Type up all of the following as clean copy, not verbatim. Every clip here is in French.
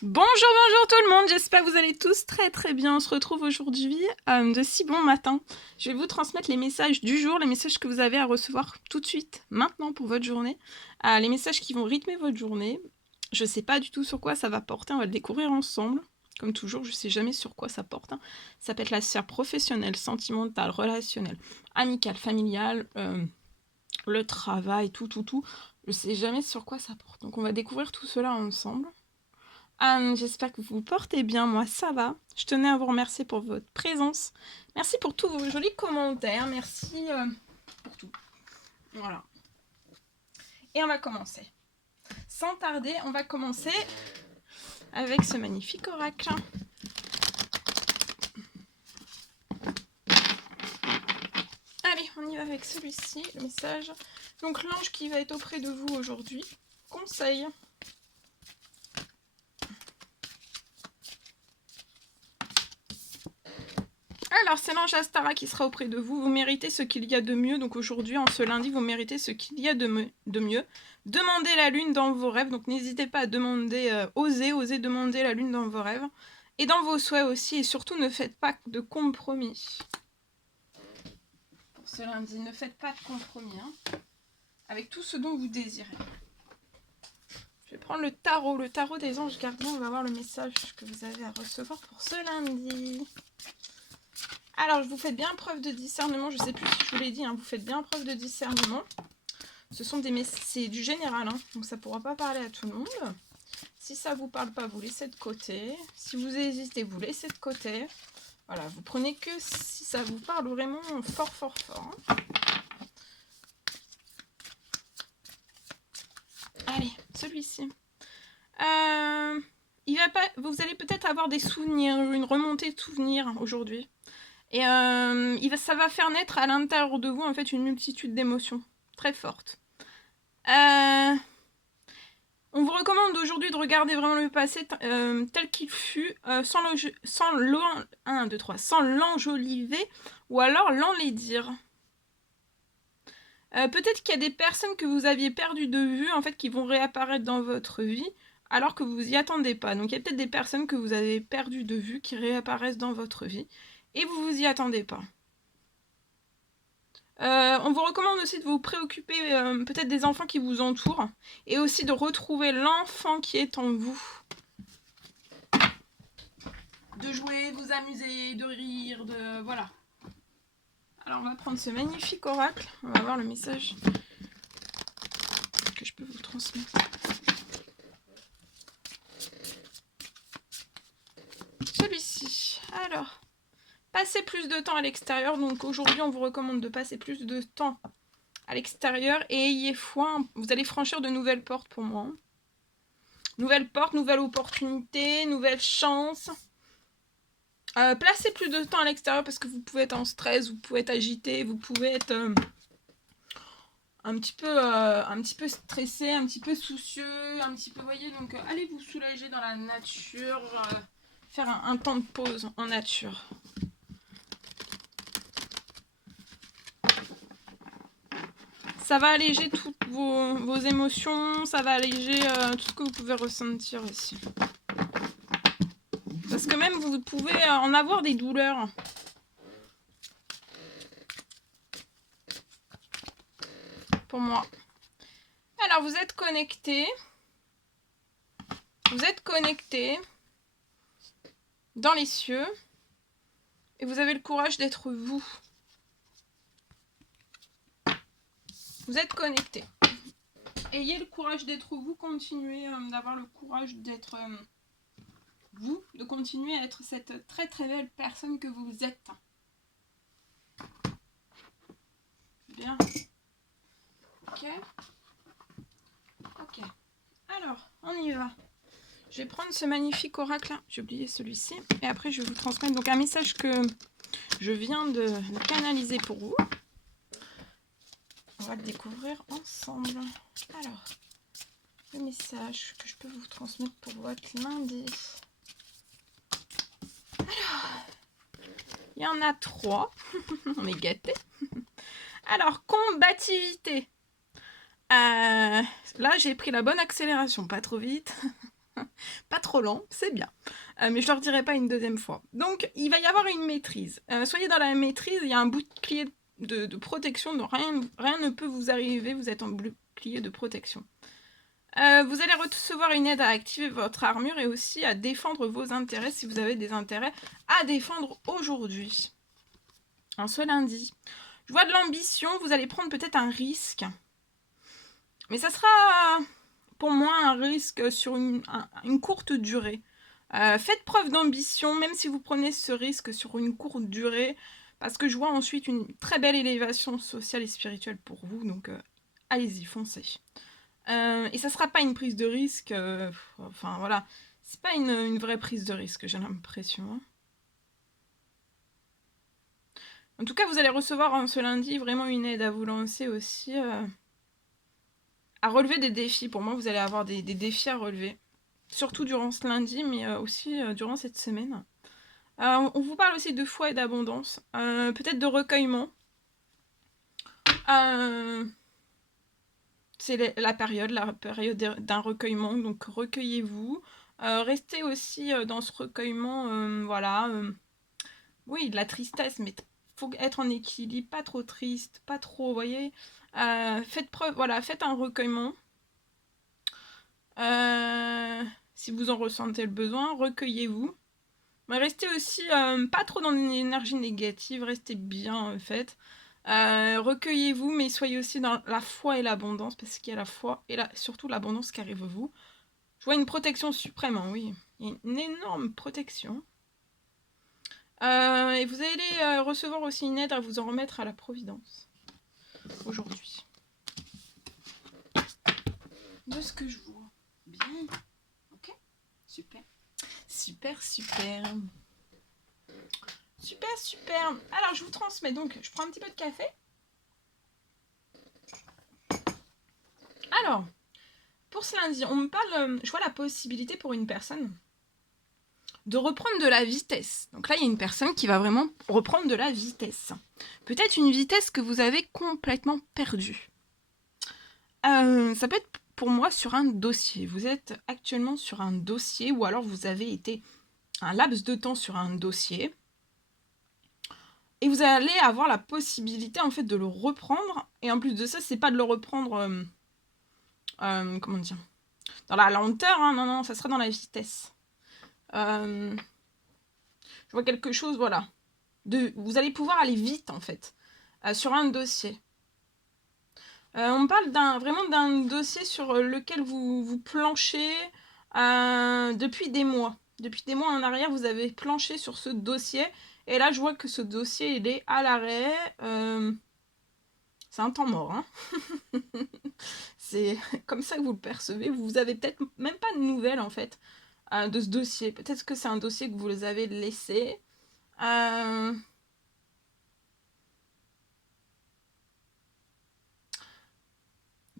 Bonjour tout le monde, j'espère que vous allez tous très bien. On se retrouve aujourd'hui de si bon matin. Je vais vous transmettre les messages du jour, les messages que vous avez à recevoir tout de suite, maintenant pour votre journée. Les messages qui vont rythmer votre journée. Je sais pas du tout sur quoi ça va porter, on va le découvrir ensemble. Comme toujours, je sais jamais sur quoi ça porte. Ça peut être la sphère professionnelle, sentimentale, relationnelle, amicale, familiale, le travail, tout. Je sais jamais sur quoi ça porte. Donc on va découvrir tout cela ensemble. J'espère que vous vous portez bien, moi ça va. Je tenais à vous remercier pour votre présence. Merci pour tous vos jolis commentaires, merci pour tout. Voilà. Et on va commencer. Sans tarder, on va commencer avec ce magnifique oracle. Allez, on y va avec celui-ci, le message. Donc l'ange qui va être auprès de vous aujourd'hui. Conseil. Alors, c'est l'ange Astara qui sera auprès de vous. Vous méritez ce qu'il y a de mieux. Donc aujourd'hui, en ce lundi, vous méritez ce qu'il y a de mieux. Demandez la lune dans vos rêves. Donc n'hésitez pas à demander, osez demander la lune dans vos rêves. Et dans vos souhaits aussi. Et surtout, ne faites pas de compromis. Pour ce lundi, ne faites pas de compromis. Avec tout ce dont vous désirez. Je vais prendre le tarot des anges gardiens. On va voir le message que vous avez à recevoir pour ce lundi. Alors, vous faites bien preuve de discernement. Je ne sais plus si je vous l'ai dit, vous faites bien preuve de discernement. C'est du général, donc ça ne pourra pas parler à tout le monde. Si ça ne vous parle pas, vous laissez de côté. Si vous hésitez, vous laissez de côté. Voilà, vous prenez que si ça vous parle vraiment fort. Allez, celui-ci. Vous allez peut-être avoir des souvenirs, une remontée de souvenirs aujourd'hui. Et ça va faire naître à l'intérieur de vous en fait une multitude d'émotions très fortes. On vous recommande aujourd'hui de regarder vraiment le passé tel qu'il fut, sans l'enjoliver ou alors l'enlaidir. Peut-être qu'il y a des personnes que vous aviez perdues de vue en fait qui vont réapparaître dans votre vie alors que vous vous y attendez pas. Donc il y a peut-être des personnes que vous avez perdues de vue qui réapparaissent dans votre vie et vous vous y attendez pas. On vous recommande aussi de vous préoccuper peut-être des enfants qui vous entourent et aussi de retrouver l'enfant qui est en vous. De jouer, de vous amuser, de rire, voilà. Alors on va prendre ce magnifique oracle, on va voir le message que je peux vous transmettre. Celui-ci, alors, passez plus de temps à l'extérieur, donc aujourd'hui on vous recommande de passer plus de temps à l'extérieur et ayez foi, vous allez franchir de nouvelles portes pour moi. Nouvelles portes, nouvelles opportunités, nouvelles chances. Placez plus de temps à l'extérieur parce que vous pouvez être en stress, vous pouvez être agité, vous pouvez être un petit peu stressé, un petit peu soucieux, un petit peu, voyez, donc allez vous soulager dans la nature, faire un temps de pause en nature. Ça va alléger toutes vos émotions, ça va alléger tout ce que vous pouvez ressentir ici. Parce que même vous pouvez en avoir des douleurs. Pour moi. Alors vous êtes connecté. Vous êtes connecté dans les cieux. Et vous avez le courage d'être vous. Vous êtes connecté. Ayez le courage d'être vous, continuez d'avoir le courage d'être vous, de continuer à être cette très belle personne que vous êtes. Bien. Ok. Alors, on y va. Je vais prendre ce magnifique oracle. J'ai oublié celui-ci. Et après, je vais vous transmettre donc un message que je viens de canaliser pour vous. On va le découvrir ensemble. Alors, le message que je peux vous transmettre pour votre lundi. Alors, il y en a 3. On est gâtés. Alors, combativité. Là, j'ai pris la bonne accélération, pas trop vite. Pas trop lent, c'est bien. Mais je leur dirai pas une deuxième fois. Donc, il va y avoir une maîtrise. Soyez dans la maîtrise, il y a un bouclier de protection, donc rien ne peut vous arriver, vous êtes en bouclier de protection. Vous allez recevoir une aide à activer votre armure et aussi à défendre vos intérêts si vous avez des intérêts à défendre aujourd'hui. En ce lundi. Je vois de l'ambition, vous allez prendre peut-être un risque. Mais ça sera pour moi un risque sur une courte durée. Faites preuve d'ambition, même si vous prenez ce risque sur une courte durée, parce que je vois ensuite une très belle élévation sociale et spirituelle pour vous, donc allez-y, foncez. Et ça sera pas une prise de risque, enfin voilà, c'est pas une vraie prise de risque, j'ai l'impression. Hein. En tout cas, vous allez recevoir ce lundi vraiment une aide à vous lancer aussi, à relever des défis. Pour moi, vous allez avoir des défis à relever. Surtout durant ce lundi, mais aussi durant cette semaine. On vous parle aussi de foi et d'abondance. Peut-être de recueillement. C'est la période d'un recueillement. Donc recueillez-vous. Restez aussi dans ce recueillement, voilà. Oui, de la tristesse, mais faut être en équilibre, pas trop triste, pas trop, vous voyez. Faites preuve, voilà, faites un recueillement. Si vous en ressentez le besoin, recueillez-vous. Mais restez aussi pas trop dans une énergie négative, restez bien en fait. Recueillez-vous, mais soyez aussi dans la foi et l'abondance, parce qu'il y a la foi et surtout l'abondance qui arrive à vous. Je vois une protection suprême, hein, oui. Il y a une énorme protection. Et vous allez recevoir aussi une aide à vous en remettre à la providence aujourd'hui. De ce que je vois. Bien. Ok. Super. Super, super. Super, super. Alors, je vous transmets donc. Je prends un petit peu de café. Alors, pour ce lundi, on me parle. Je vois la possibilité pour une personne de reprendre de la vitesse. Donc là, il y a une personne qui va vraiment reprendre de la vitesse. Peut-être une vitesse que vous avez complètement perdue. Ça peut être pour moi sur un dossier. Vous êtes actuellement sur un dossier ou alors vous avez été un laps de temps sur un dossier et vous allez avoir la possibilité en fait de le reprendre. Et en plus de ça, c'est pas de le reprendre comment dire, dans la lenteur, hein, non, ça sera dans la vitesse. Je vois quelque chose, voilà. Vous allez pouvoir aller vite en fait sur un dossier. On parle vraiment d'un dossier sur lequel vous planchez depuis des mois. Depuis des mois en arrière, vous avez planché sur ce dossier. Et là, je vois que ce dossier, il est à l'arrêt. C'est un temps mort. Hein. C'est comme ça que vous le percevez. Vous avez peut-être même pas de nouvelles, en fait, de ce dossier. Peut-être que c'est un dossier que vous les avez laissé.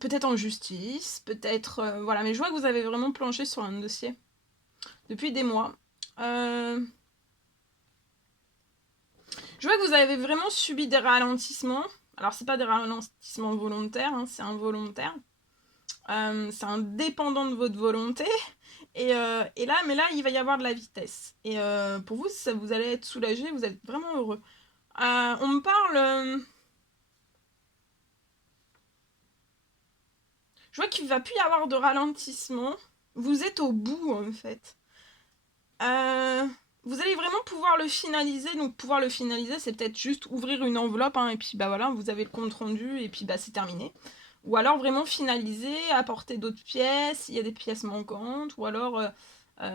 Peut-être en justice, peut-être... voilà, mais je vois que vous avez vraiment planché sur un dossier depuis des mois. Je vois que vous avez vraiment subi des ralentissements. Alors, c'est pas des ralentissements volontaires, hein, c'est involontaire. C'est indépendant de votre volonté. Et là, il va y avoir de la vitesse. Et pour vous, vous allez être soulagé, vous êtes vraiment heureux. On me parle... je vois qu'il ne va plus y avoir de ralentissement. Vous êtes au bout, en fait. Vous allez vraiment pouvoir le finaliser. Donc, pouvoir le finaliser, c'est peut-être juste ouvrir une enveloppe. Hein, et puis, bah voilà, vous avez le compte rendu. Et puis, bah, c'est terminé. Ou alors, vraiment finaliser, apporter d'autres pièces. Il y a des pièces manquantes. Ou alors,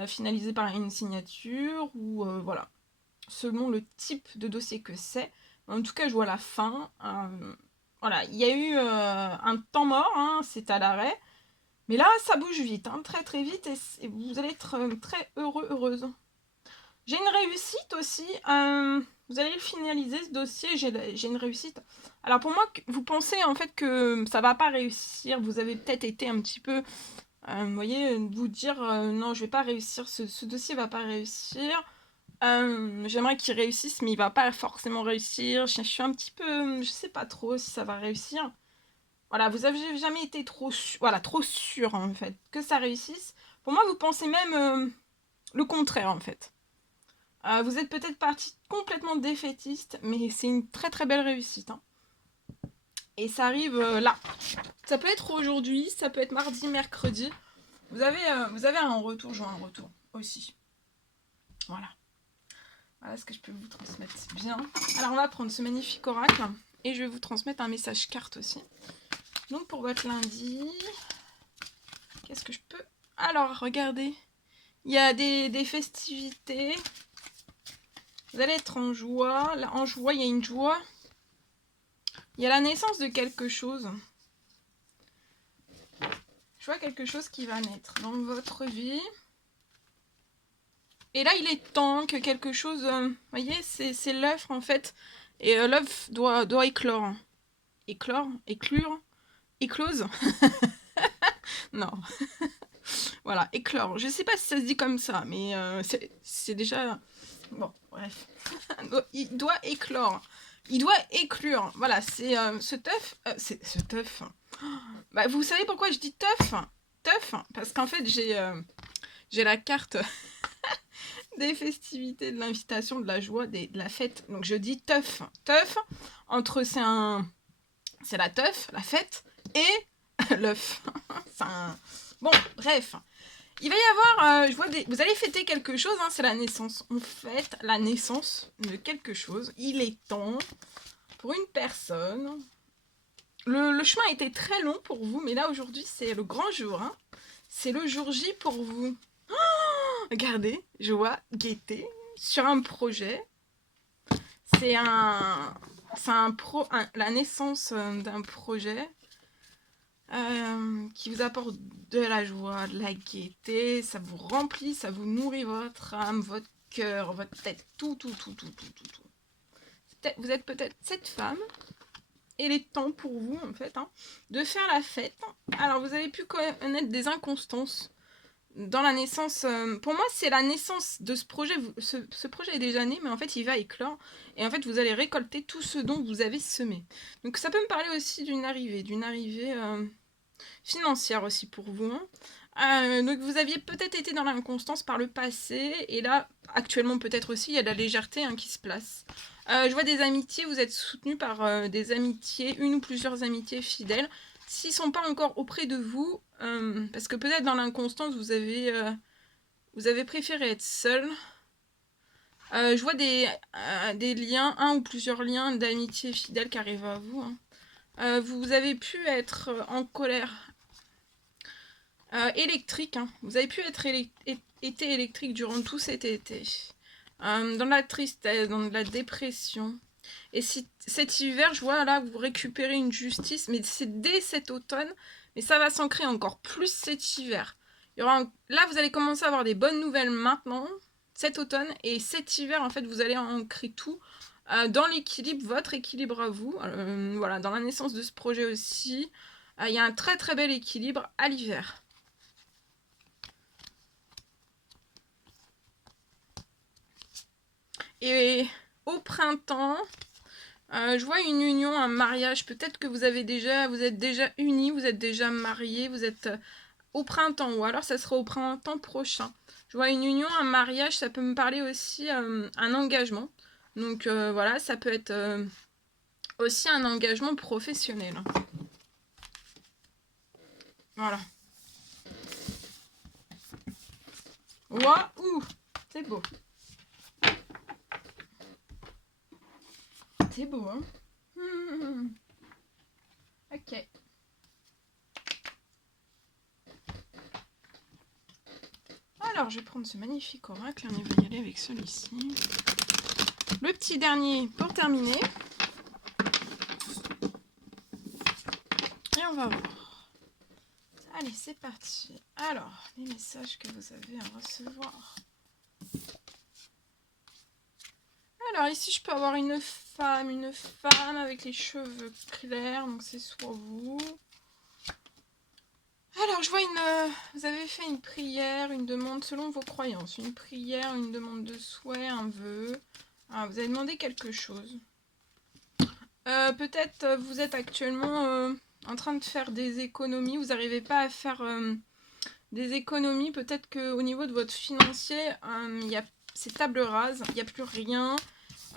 finaliser par une signature. Ou voilà. Selon le type de dossier que c'est. En tout cas, je vois la fin. Voilà, il y a eu un temps mort, hein, c'est à l'arrêt. Mais là, ça bouge vite, hein, très très vite, et vous allez être très heureux, heureuse. J'ai une réussite aussi. Vous allez le finaliser, ce dossier, j'ai une réussite. Alors pour moi, vous pensez en fait que ça va pas réussir. Vous avez peut-être été un petit peu, vous voyez, vous dire non, je vais pas réussir, ce dossier va pas réussir. J'aimerais qu'il réussisse, mais il va pas forcément réussir. Je suis un petit peu, je sais pas trop si ça va réussir. Voilà, vous avez jamais été trop sûr en fait que ça réussisse. Pour moi, vous pensez même le contraire, en fait. Vous êtes peut-être parti complètement défaitiste, mais c'est une très très belle réussite. Hein. Et ça arrive là. Ça peut être aujourd'hui, ça peut être mardi, mercredi. Vous avez un retour, je vois un retour aussi. Voilà. Voilà ce que je peux vous transmettre bien. Alors on va prendre ce magnifique oracle et je vais vous transmettre un message carte aussi. Donc pour votre lundi, qu'est-ce que je peux... Alors regardez, il y a des festivités. Vous allez être en joie. Là, en joie, il y a une joie. Il y a la naissance de quelque chose. Je vois quelque chose qui va naître dans votre vie. Et là, il est temps que quelque chose... vous voyez, c'est l'œuf en fait. Et l'œuf doit éclore. Éclore, éclure, éclose. Non. Voilà, éclore. Je sais pas si ça se dit comme ça, mais c'est déjà... Bon, bref. Il doit éclore. Il doit éclure. Voilà, c'est ce teuf. C'est ce teuf. Bah, vous savez pourquoi je dis teuf? Teuf, parce qu'en fait, j'ai la carte des festivités, de l'invitation, de la joie, de la fête. Donc je dis teuf. Teuf, entre c'est la teuf, la fête, et l'œuf. Bon, bref. Il va y avoir, je vois vous allez fêter quelque chose, hein, c'est la naissance. On fête la naissance de quelque chose. Il est temps pour une personne. Le chemin était très long pour vous, mais là aujourd'hui c'est le grand jour. Hein. C'est le jour J pour vous. Oh, regardez, je vois gaieté sur un projet. C'est la naissance d'un projet. Qui vous apporte de la joie, de la gaieté, ça vous remplit, ça vous nourrit votre âme, votre cœur, votre tête, tout. Vous êtes peut-être cette femme, et il est temps pour vous, en fait, hein, de faire la fête. Alors, vous avez pu connaître des inconstances dans la naissance. Pour moi, c'est la naissance de ce projet. Ce projet est déjà né, mais en fait, il va éclore. Et en fait, vous allez récolter tout ce dont vous avez semé. Donc, ça peut me parler aussi d'une arrivée financière aussi pour vous. Hein. Donc vous aviez peut-être été dans l'inconstance par le passé, et là, actuellement peut-être aussi, il y a de la légèreté qui se place. Je vois des amitiés, vous êtes soutenu par des amitiés, une ou plusieurs amitiés fidèles. S'ils ne sont pas encore auprès de vous, parce que peut-être dans l'inconstance, vous avez préféré être seul. Je vois des liens, un ou plusieurs liens d'amitié fidèles qui arrivent à vous. Hein. Vous avez pu être en colère électrique. Hein. Vous avez pu être été électrique durant tout cet été. Dans la tristesse, dans la dépression. Et si cet hiver, je vois là, vous récupérez une justice, mais c'est dès cet automne, mais ça va s'ancrer encore plus cet hiver. Là, vous allez commencer à avoir des bonnes nouvelles maintenant, cet automne, et cet hiver, en fait, vous allez ancrer tout dans l'équilibre, votre équilibre à vous. Voilà, dans la naissance de ce projet aussi, il y a un très très bel équilibre à l'hiver. Et au printemps, je vois une union, un mariage. Peut-être que vous êtes déjà unis, vous êtes déjà mariés, vous êtes au printemps, ou alors ça sera au printemps prochain. Je vois une union, un mariage, ça peut me parler aussi un engagement. Donc voilà, ça peut être aussi un engagement professionnel. Voilà. Waouh, c'est beau. C'est beau, hein. Ok. Alors, je vais prendre ce magnifique oracle. On va y aller avec celui-ci. Le petit dernier pour terminer. Et on va voir. Allez, c'est parti. Alors, les messages que vous avez à recevoir. Alors, ici, je peux avoir une femme avec les cheveux clairs. Donc, c'est soit vous. Alors, je vois vous avez fait une prière, une demande selon vos croyances. Une prière, une demande de souhait, un vœu. Ah, vous avez demandé quelque chose. Peut-être vous êtes actuellement en train de faire des économies. Vous n'arrivez pas à faire des économies. Peut-être qu'au niveau de votre financier, c'est table rase, il n'y a plus rien.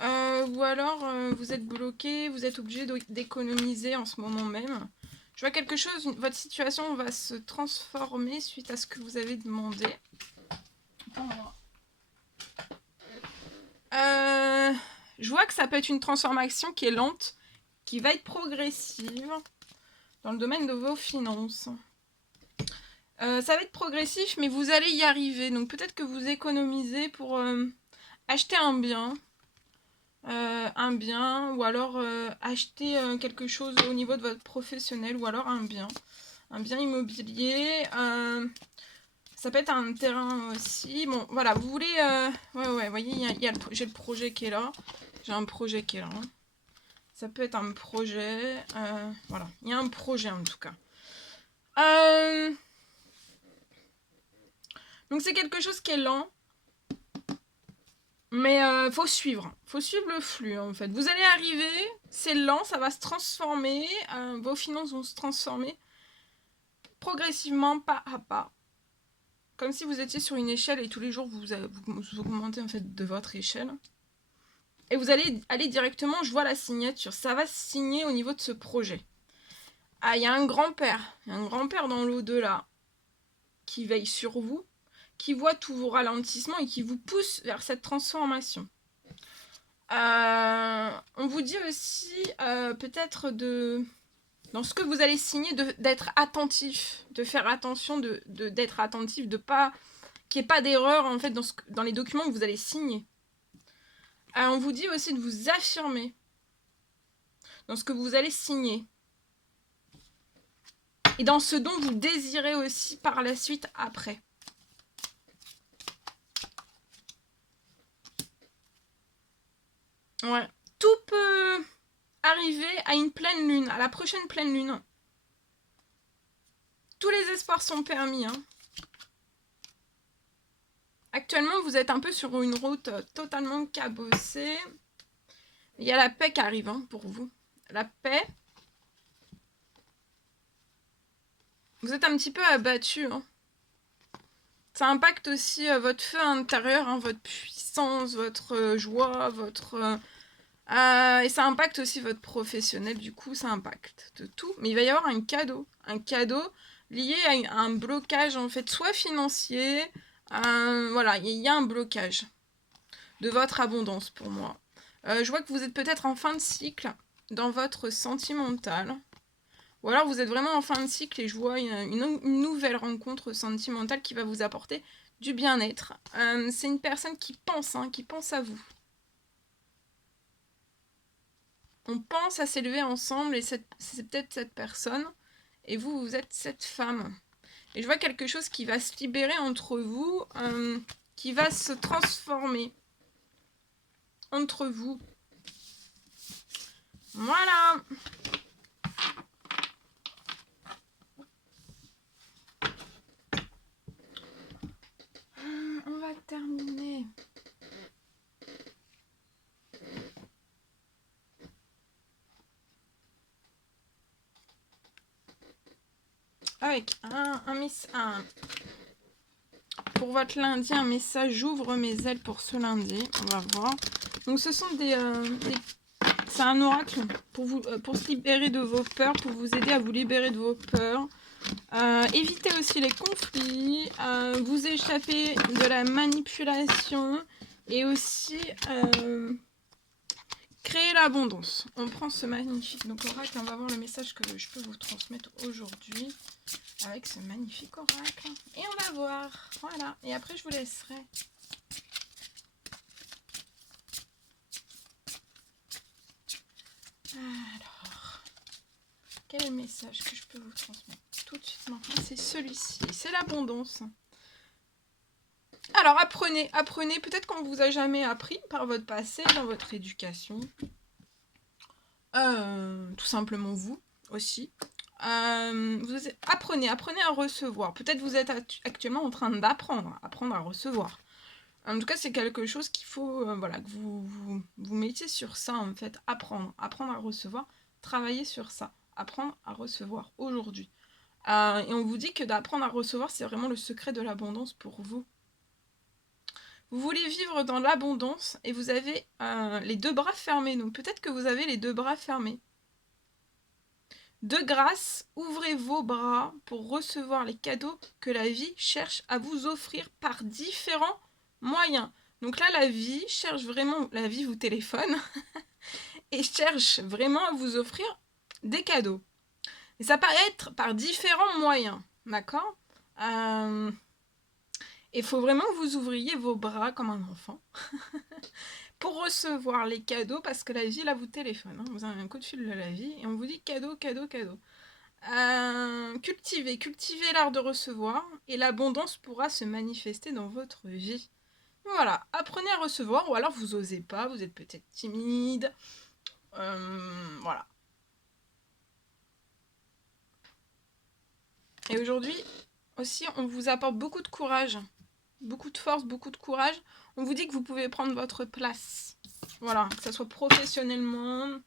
Ou alors vous êtes bloqué, vous êtes obligé d'économiser en ce moment même. Je vois quelque chose, votre situation va se transformer suite à ce que vous avez demandé. Je vois que ça peut être une transformation qui est lente, qui va être progressive dans le domaine de vos finances. Ça va être progressif, mais vous allez y arriver. Donc peut-être que vous économisez pour acheter un bien, ou alors acheter quelque chose au niveau de votre professionnel, ou alors un bien immobilier. Ça peut être un terrain aussi. Bon, voilà, vous voulez... ouais, vous voyez, j'ai le projet qui est là. J'ai un projet qui est là. Ça peut être un projet. Voilà, il y a un projet en tout cas. Donc c'est quelque chose qui est lent. Mais faut suivre. Faut suivre le flux en fait. Vous allez arriver, c'est lent, ça va se transformer. Vos finances vont se transformer progressivement, pas à pas. Comme si vous étiez sur une échelle et tous les jours vous augmentez en fait de votre échelle. Et vous allez aller directement, je vois la signature. Ça va se signer au niveau de ce projet. Ah, il y a un grand-père. Il y a un grand-père dans l'au-delà qui veille sur vous, qui voit tous vos ralentissements et qui vous pousse vers cette transformation. On vous dit aussi peut-être dans ce que vous allez signer d'être attentif, de faire attention, d'être attentif, de pas qu'il n'y ait pas d'erreur en fait dans les documents que vous allez signer. On vous dit aussi de vous affirmer dans ce que vous allez signer et dans ce dont vous désirez aussi par la suite après. Ouais. Tout peut arriver à une pleine lune, à la prochaine pleine lune. Tous les espoirs sont permis. Actuellement, vous êtes un peu sur une route totalement cabossée. Il y a la paix qui arrive pour vous. La paix. Vous êtes un petit peu abattu. Ça impacte aussi votre feu intérieur, votre puissance, votre joie, et ça impacte aussi votre professionnel. Du coup, ça impacte de tout. Mais il va y avoir un cadeau. Un cadeau lié à un blocage, en fait, soit financier. Voilà, il y a un blocage de votre abondance pour moi. Je vois que vous êtes peut-être en fin de cycle dans votre sentimental. Ou alors vous êtes vraiment en fin de cycle et je vois une nouvelle rencontre sentimentale qui va vous apporter du bien-être. C'est une personne qui pense à vous. On pense à s'élever ensemble et c'est peut-être cette personne. Et vous êtes cette femme. Et je vois quelque chose qui va se libérer entre vous, qui va se transformer entre vous. Voilà. On va terminer. Avec pour votre lundi, un message. J'ouvre mes ailes pour ce lundi. On va voir. Donc ce sont c'est un oracle pour se libérer de vos peurs, pour vous aider à vous libérer de vos peurs. Évitez aussi les conflits, vous échapper de la manipulation et aussi créer l'abondance. On prend ce magnifique oracle, on va voir le message que je peux vous transmettre aujourd'hui avec ce magnifique oracle. Et on va voir, voilà. Et après je vous laisserai. Alors, quel est le message que je peux vous transmettre tout de suite maintenant? C'est celui-ci, c'est l'abondance. Alors apprenez, peut-être qu'on ne vous a jamais appris par votre passé, dans votre éducation. Tout simplement vous aussi. Apprenez à recevoir. Peut-être vous êtes actuellement en train d'apprendre à recevoir. En tout cas, c'est quelque chose qu'il faut que vous mettiez sur ça en fait. Apprendre à recevoir, travailler sur ça. Apprendre à recevoir aujourd'hui. Et on vous dit que d'apprendre à recevoir, c'est vraiment le secret de l'abondance pour vous. Vous voulez vivre dans l'abondance et vous avez les deux bras fermés. Donc peut-être que vous avez les deux bras fermés. De grâce, ouvrez vos bras pour recevoir les cadeaux que la vie cherche à vous offrir par différents moyens. Donc là, la vie cherche vraiment, la vie vous téléphone et cherche vraiment à vous offrir des cadeaux. Et ça peut être par différents moyens, d'accord ? Il faut vraiment que vous ouvriez vos bras comme un enfant pour recevoir les cadeaux parce que la vie, là, vous téléphone. Hein. Vous avez un coup de fil de la vie et on vous dit cadeau, cadeau, cadeau. Cultivez l'art de recevoir et l'abondance pourra se manifester dans votre vie. Voilà, apprenez à recevoir ou alors vous osez pas, vous êtes peut-être timide. Voilà. Et aujourd'hui aussi, on vous apporte beaucoup de courage, beaucoup de force, beaucoup de courage. On vous dit que vous pouvez prendre votre place. Voilà, que ce soit professionnellement,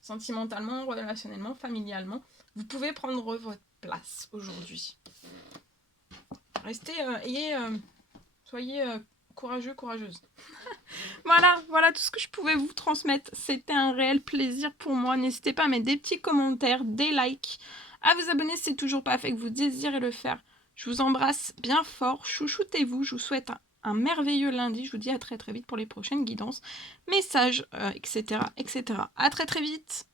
sentimentalement, relationnellement, familialement. Vous pouvez prendre votre place aujourd'hui. Restez, soyez courageux, courageuse. Voilà tout ce que je pouvais vous transmettre. C'était un réel plaisir pour moi. N'hésitez pas à mettre des petits commentaires, des likes, à vous abonner si c'est toujours pas fait que vous désirez le faire. Je vous embrasse bien fort, chouchoutez-vous, je vous souhaite un merveilleux lundi. Je vous dis à très très vite pour les prochaines guidances, messages, etc. À très très vite.